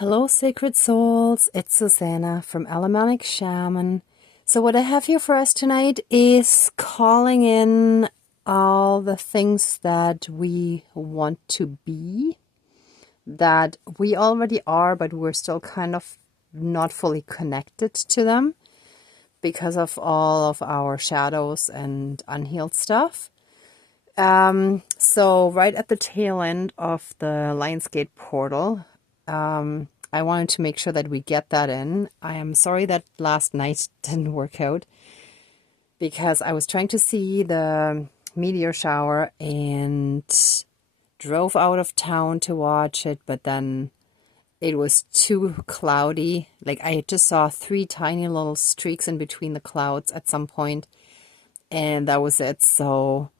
Hello, sacred souls. It's Susanna from Alamanic Shaman. So what I have here for us tonight is calling in all the things that we want to be, that we already are, but we're still kind of not fully connected to them because of all of our shadows and unhealed stuff. So right at the tail end of the Lionsgate portal, I wanted to make sure that we get that in. I am sorry that last night didn't work out because I was trying to see the meteor shower and drove out of town to watch it, but then it was too cloudy. Like I just saw 3 tiny little streaks in between the clouds at some point, and that was it. So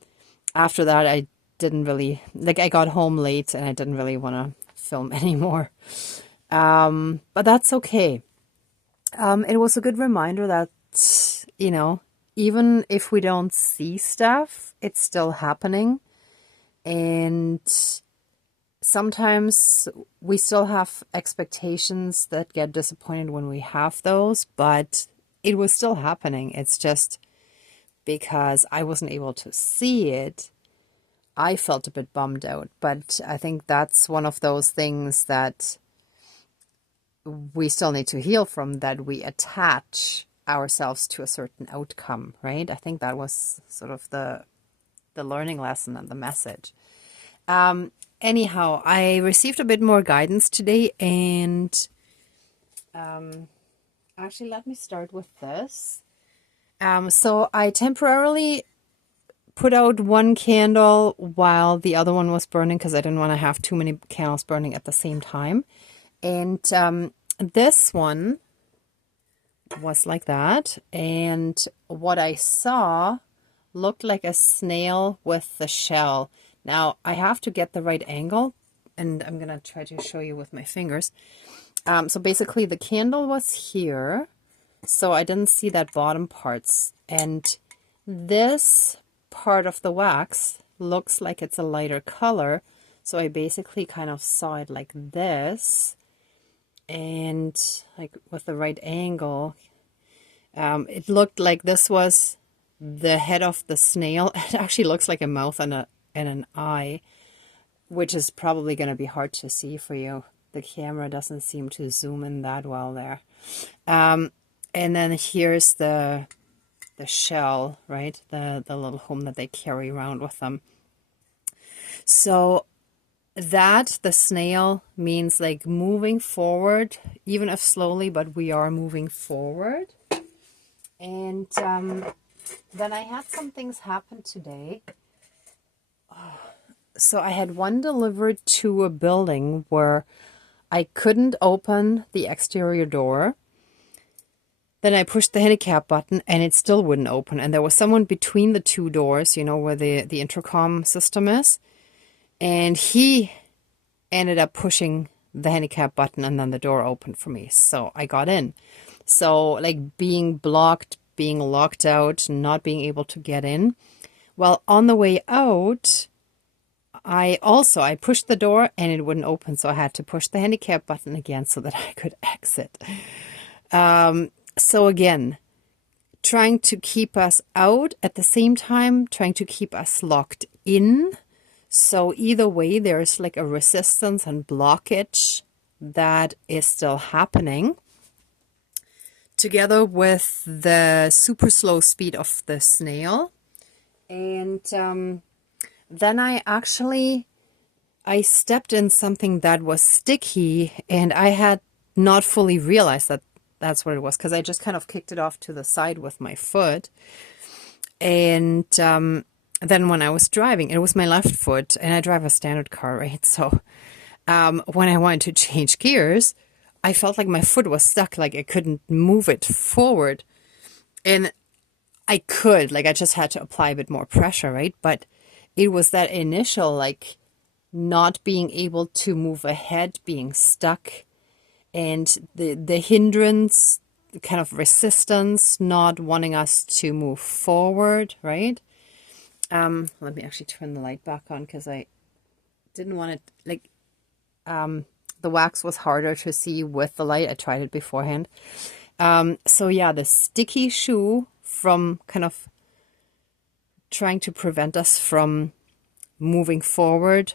after that, I didn't really, I got home late and I didn't really want to film anymore. But that's okay. It was a good reminder that, even if we don't see stuff, it's still happening. And sometimes we still have expectations that get disappointed when we have those, but it was still happening. It's just because I wasn't able to see it, I felt a bit bummed out. But I think that's one of those things that we still need to heal from, that we attach ourselves to a certain outcome, right? I think that was sort of the learning lesson and the message. Anyhow, I received a bit more guidance today, and actually let me start with this. So I temporarily put out one candle while the other one was burning because I didn't want to have too many candles burning at the same time. And this one was like that. And what I saw looked like a snail with the shell. Now, I have to get the right angle, and I'm going to try to show you with my fingers. So basically, the candle was here, so I didn't see that bottom parts. And this part of the wax looks like it's a lighter color. So I basically kind of saw it like this. And like with the right angle, it looked like this was the head of the snail. It actually looks like a mouth and an eye, which is probably going to be hard to see for you. The camera doesn't seem to zoom in that well there. And then here's the shell, right? The little home that they carry around with them. So that the snail means like moving forward, even if slowly, but we are moving forward. And then I had some things happen today. So I had one delivered to a building where I couldn't open the exterior door. Then I pushed the handicap button and it still wouldn't open. And there was someone between the 2 doors, where the intercom system is. And he ended up pushing the handicap button and then the door opened for me. So I got in. So like being blocked, being locked out, not being able to get in. Well, on the way out, I pushed the door and it wouldn't open. So I had to push the handicap button again so that I could exit. So again, trying to keep us out at the same time, trying to keep us locked in. So either way, there's like a resistance and blockage that is still happening, together with the super slow speed of the snail. And then I stepped in something that was sticky, and I had not fully realized that that's what it was, because I just kind of kicked it off to the side with my foot. And then when I was driving, it was my left foot, and I drive a standard car, right? So when I wanted to change gears, I felt like my foot was stuck, like I couldn't move it forward. And I could, I just had to apply a bit more pressure, right? But it was that initial, not being able to move ahead, being stuck, and the hindrance, the kind of resistance, not wanting us to move forward, right? Let me actually turn the light back on because I didn't want it, The wax was harder to see with the light. I tried it beforehand. So yeah, the sticky shoe from kind of trying to prevent us from moving forward,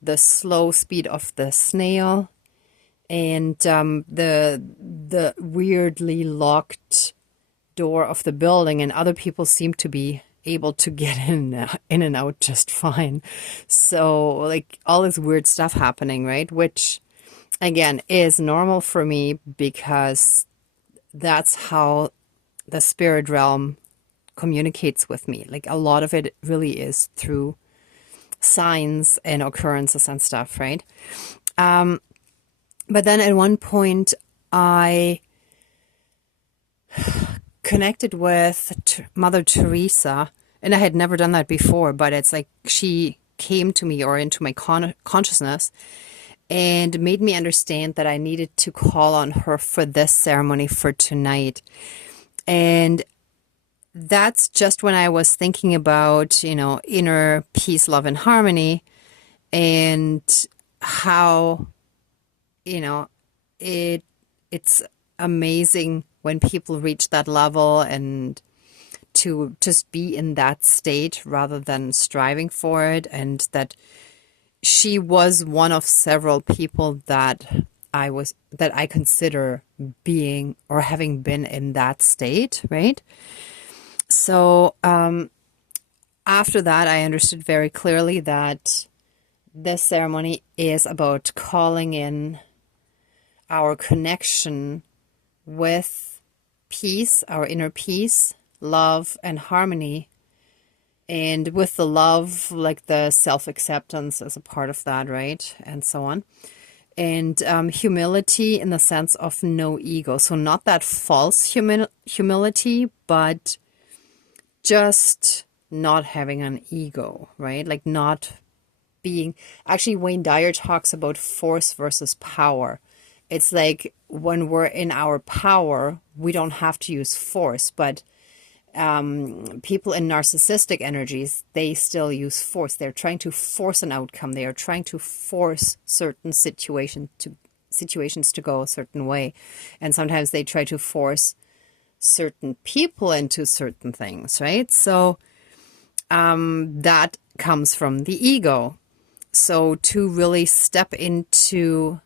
the slow speed of the snail, and the weirdly locked door of the building, and other people seem to be able to get in and out just fine. So like all this weird stuff happening, right? Which again is normal for me because that's how the spirit realm communicates with me. Like a lot of it really is through signs and occurrences and stuff, right? But then at one point I connected with Mother Teresa, and I had never done that before, but it's like she came to me or into my consciousness and made me understand that I needed to call on her for this ceremony for tonight. And that's just when I was thinking about, inner peace, love, and harmony, and how, it's amazing when people reach that level and to just be in that state rather than striving for it. And that she was one of several people that I consider being or having been in that state, right? So after that, I understood very clearly that this ceremony is about calling in our connection with peace, our inner peace, love, and harmony. And with the love, like the self-acceptance as a part of that, right? And so on. And humility in the sense of no ego. So not that false humility, but just not having an ego, right? Like not being... Actually, Wayne Dyer talks about force versus power. It's like when we're in our power, we don't have to use force, but people in narcissistic energies, they still use force. They're trying to force an outcome. They are trying to force certain situations to go a certain way. And sometimes they try to force certain people into certain things, right? So that comes from the ego. So to really step into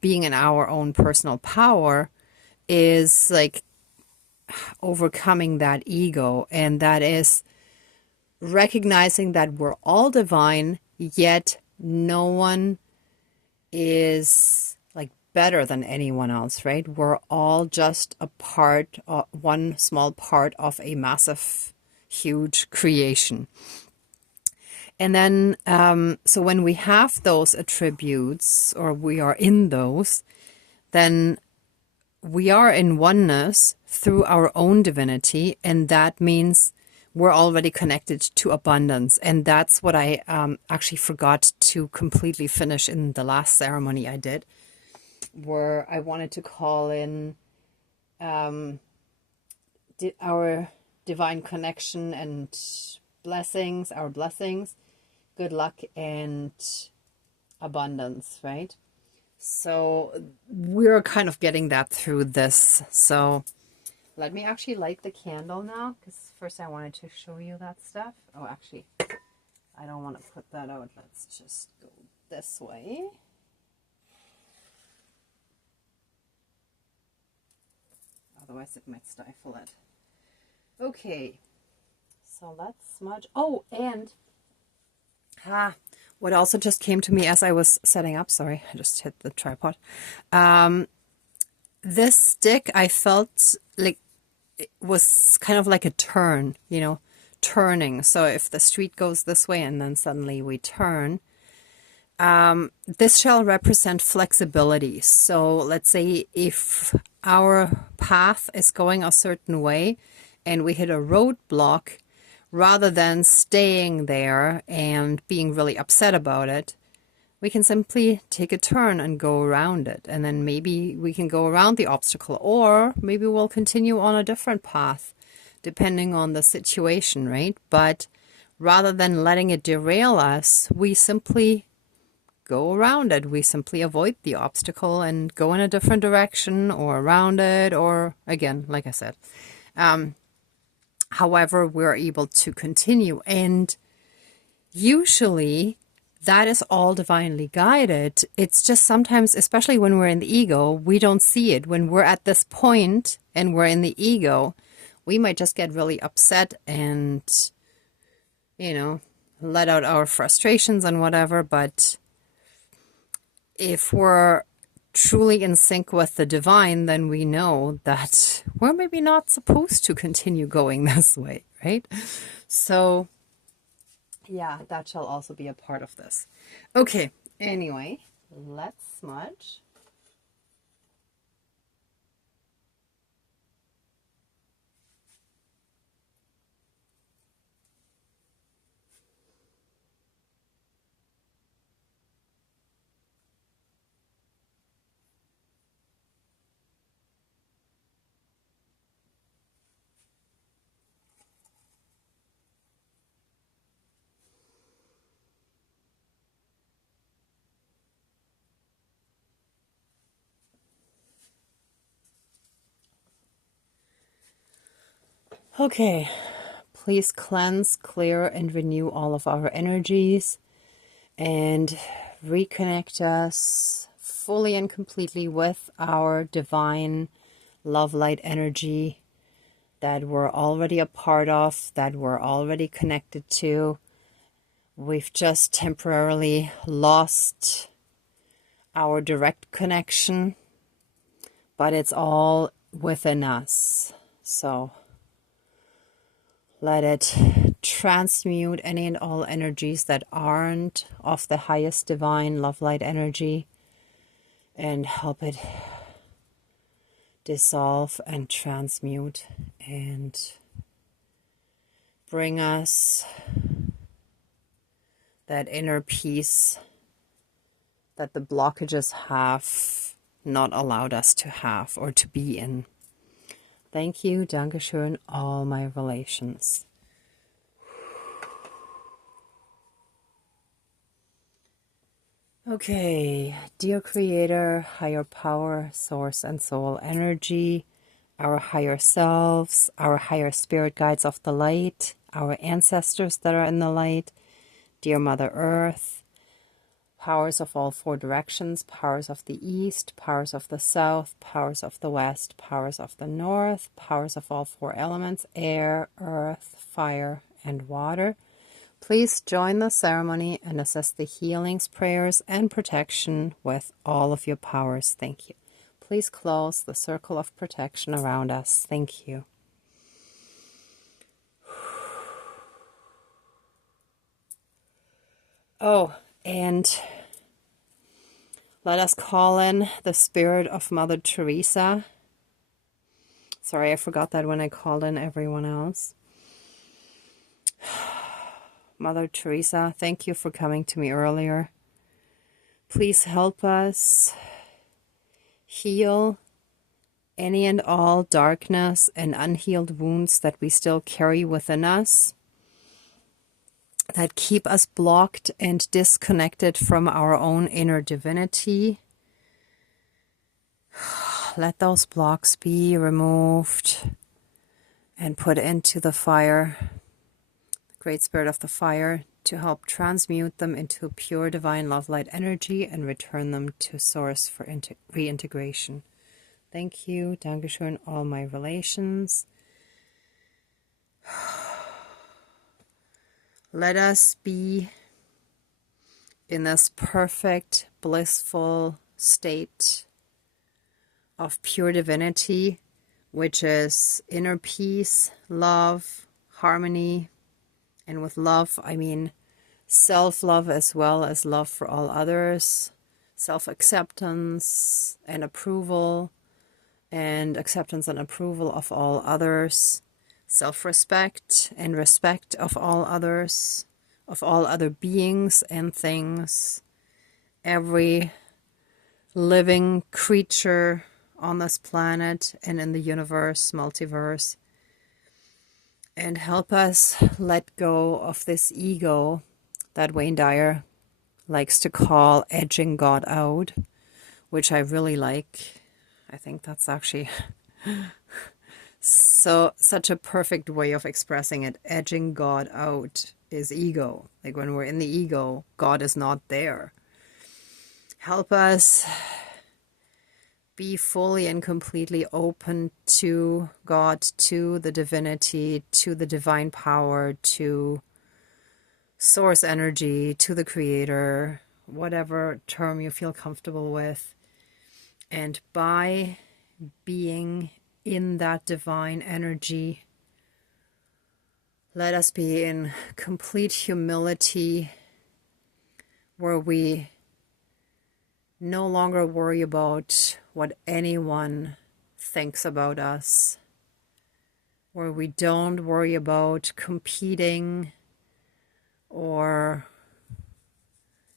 being in our own personal power is like overcoming that ego, and that is recognizing that we're all divine, yet no one is like better than anyone else, right? We're all just a part, one small part of a massive, huge creation. And then, so when we have those attributes, or we are in those, then we are in oneness through our own divinity, and that means we're already connected to abundance. And that's what I actually forgot to completely finish in the last ceremony I did, where I wanted to call in our divine connection and blessings, our blessings, good luck, and abundance, right? So we're kind of getting that through this. So let me actually light the candle now, because first I wanted to show you that stuff. Oh, actually, I don't want to put that out. Let's just go this way. Otherwise it might stifle it. Okay, so let's smudge. Oh, and what also just came to me as I was setting up, sorry, I just hit the tripod. This stick, I felt like it was kind of like a turn, turning. So if the street goes this way and then suddenly we turn, this shall represent flexibility. So let's say if our path is going a certain way and we hit a roadblock, rather than staying there and being really upset about it, we can simply take a turn and go around it. And then maybe we can go around the obstacle, or maybe we'll continue on a different path, depending on the situation, right? But rather than letting it derail us, we simply go around it. We simply avoid the obstacle and go in a different direction or around it, or again, like I said. However, we're able to continue. And usually that is all divinely guided. It's just sometimes, especially when we're in the ego, we don't see it. When we're at this point and we're in the ego, we might just get really upset and, let out our frustrations and whatever. But if we're truly in sync with the divine, then we know that we're maybe not supposed to continue going this way, right? So yeah, that shall also be a part of this. Okay, anyway, let's smudge. Okay, please cleanse, clear, and renew all of our energies and reconnect us fully and completely with our divine love light energy that we're already a part of, that we're already connected to. We've just temporarily lost our direct connection, but it's all within us. So let it transmute any and all energies that aren't of the highest divine love light energy and help it dissolve and transmute and bring us that inner peace that the blockages have not allowed us to have or to be in. Thank you, Dankeschön, all my relations. Okay, dear Creator, higher power, source and soul energy, our higher selves, our higher spirit guides of the light, our ancestors that are in the light, dear Mother Earth, powers of all four directions, powers of the east, powers of the south, powers of the west, powers of the north, powers of all four elements, air, earth, fire, and water. Please join the ceremony and assist the healings, prayers, and protection with all of your powers. Thank you. Please close the circle of protection around us. Thank you. Oh, and let us call in the spirit of Mother Teresa. Sorry, I forgot that when I called in everyone else. Mother Teresa, thank you for coming to me earlier. Please help us heal any and all darkness and unhealed wounds that we still carry within us, that keep us blocked and disconnected from our own inner divinity. Let those blocks be removed and put into the fire, the Great Spirit of the Fire, to help transmute them into pure divine love light energy and return them to source for reintegration. Thank you, Dankeschön, all my relations. Let us be in this perfect, blissful state of pure divinity, which is inner peace, love, harmony, and with love, I mean self-love as well as love for all others, self-acceptance and approval, and acceptance and approval of all others, self-respect and respect of all others, of all other beings and things, every living creature on this planet and in the universe, multiverse, and help us let go of this ego that Wayne Dyer likes to call edging God out, which I really like. I think that's actually such a perfect way of expressing it. Edging God out is ego. Like when we're in the ego, God is not there. Help us be fully and completely open to God, to the divinity, to the divine power, to source energy, to the creator, whatever term you feel comfortable with. And by being in that divine energy, let us be in complete humility, where we no longer worry about what anyone thinks about us, where we don't worry about competing or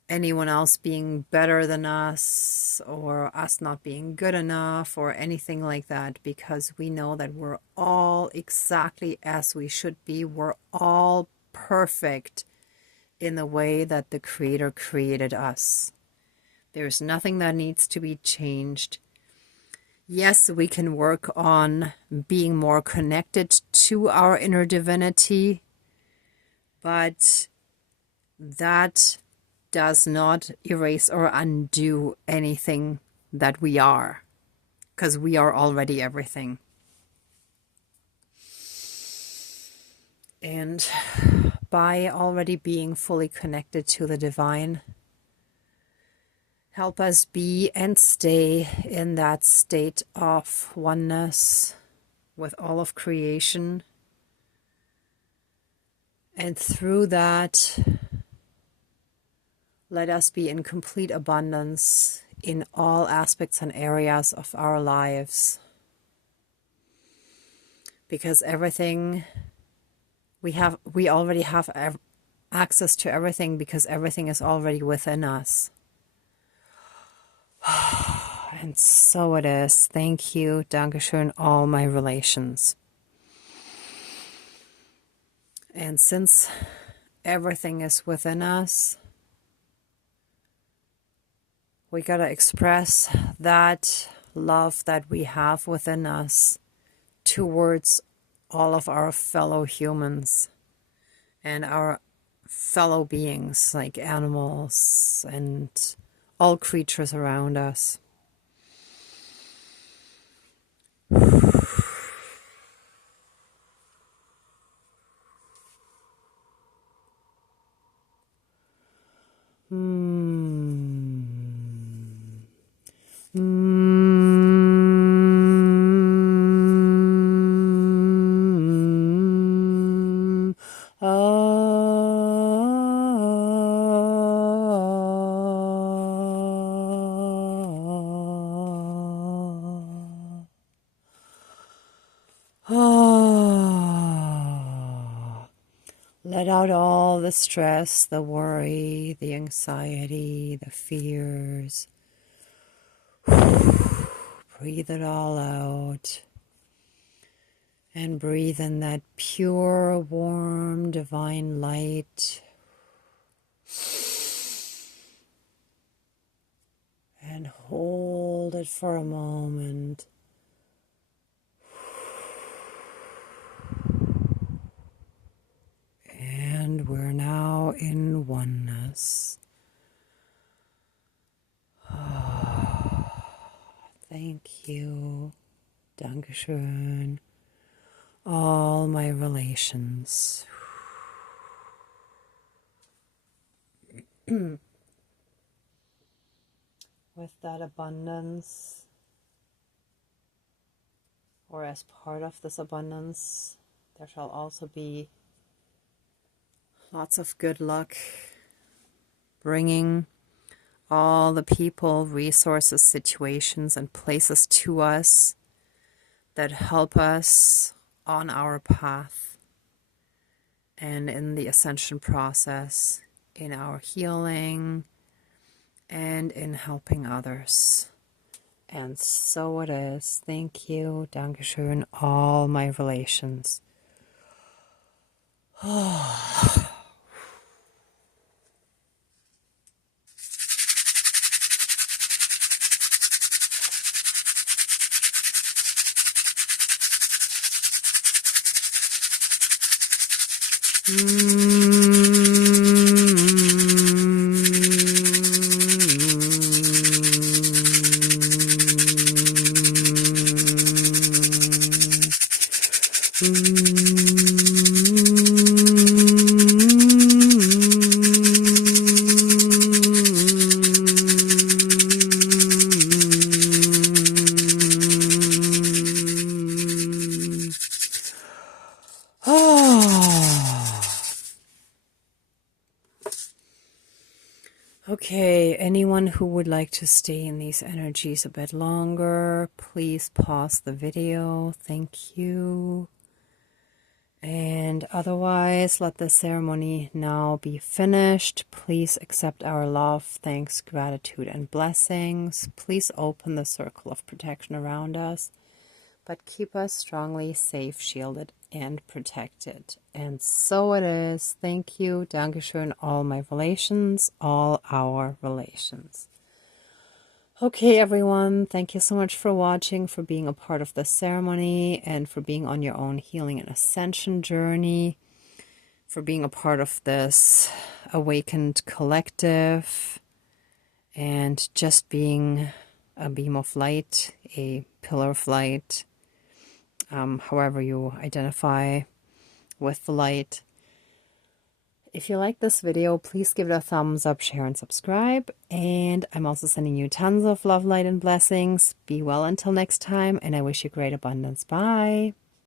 anyone else being better than us or us not being good enough or anything like that, because we know that we're all exactly as we should be. We're all perfect in the way that the Creator created us. There's nothing that needs to be changed. Yes, we can work on being more connected to our inner divinity, but that does not erase or undo anything that we are, because we are already everything. And by already being fully connected to the divine, help us be and stay in that state of oneness with all of creation. And through that, let us be in complete abundance in all aspects and areas of our lives. Because everything we already have access to everything, because everything is already within us. And so it is. Thank you, Dankeschön, all my relations. And since everything is within us, we gotta express that love that we have within us towards all of our fellow humans and our fellow beings, like animals and all creatures around us. Let out all the stress, the worry, the anxiety, the fears. Breathe it all out. And breathe in that pure, warm, divine light. And hold it for a moment. And we're now in oneness. Thank you. Dankeschön. All my relations. With that abundance, or as part of this abundance, there shall also be lots of good luck, bringing all the people, resources, situations, and places to us that help us on our path and in the ascension process, in our healing, and in helping others. And so it is. Thank you. Dankeschön. All my relations. Okay, anyone who would like to stay in these energies a bit longer, please pause the video. Thank you. And otherwise, let the ceremony now be finished. Please accept our love, thanks, gratitude, and blessings. Please open the circle of protection around us, but keep us strongly safe, shielded, and protected. And so it is. Thank you. Dankeschön, all my relations, all our relations. Okay, everyone, thank you so much for watching, for being a part of the ceremony, and for being on your own healing and ascension journey, for being a part of this awakened collective, and just being a beam of light, a pillar of light, however you identify with the light. If you like this video, please give it a thumbs up, share, and subscribe. And I'm also sending you tons of love, light, and blessings. Be well until next time, and I wish you great abundance. Bye.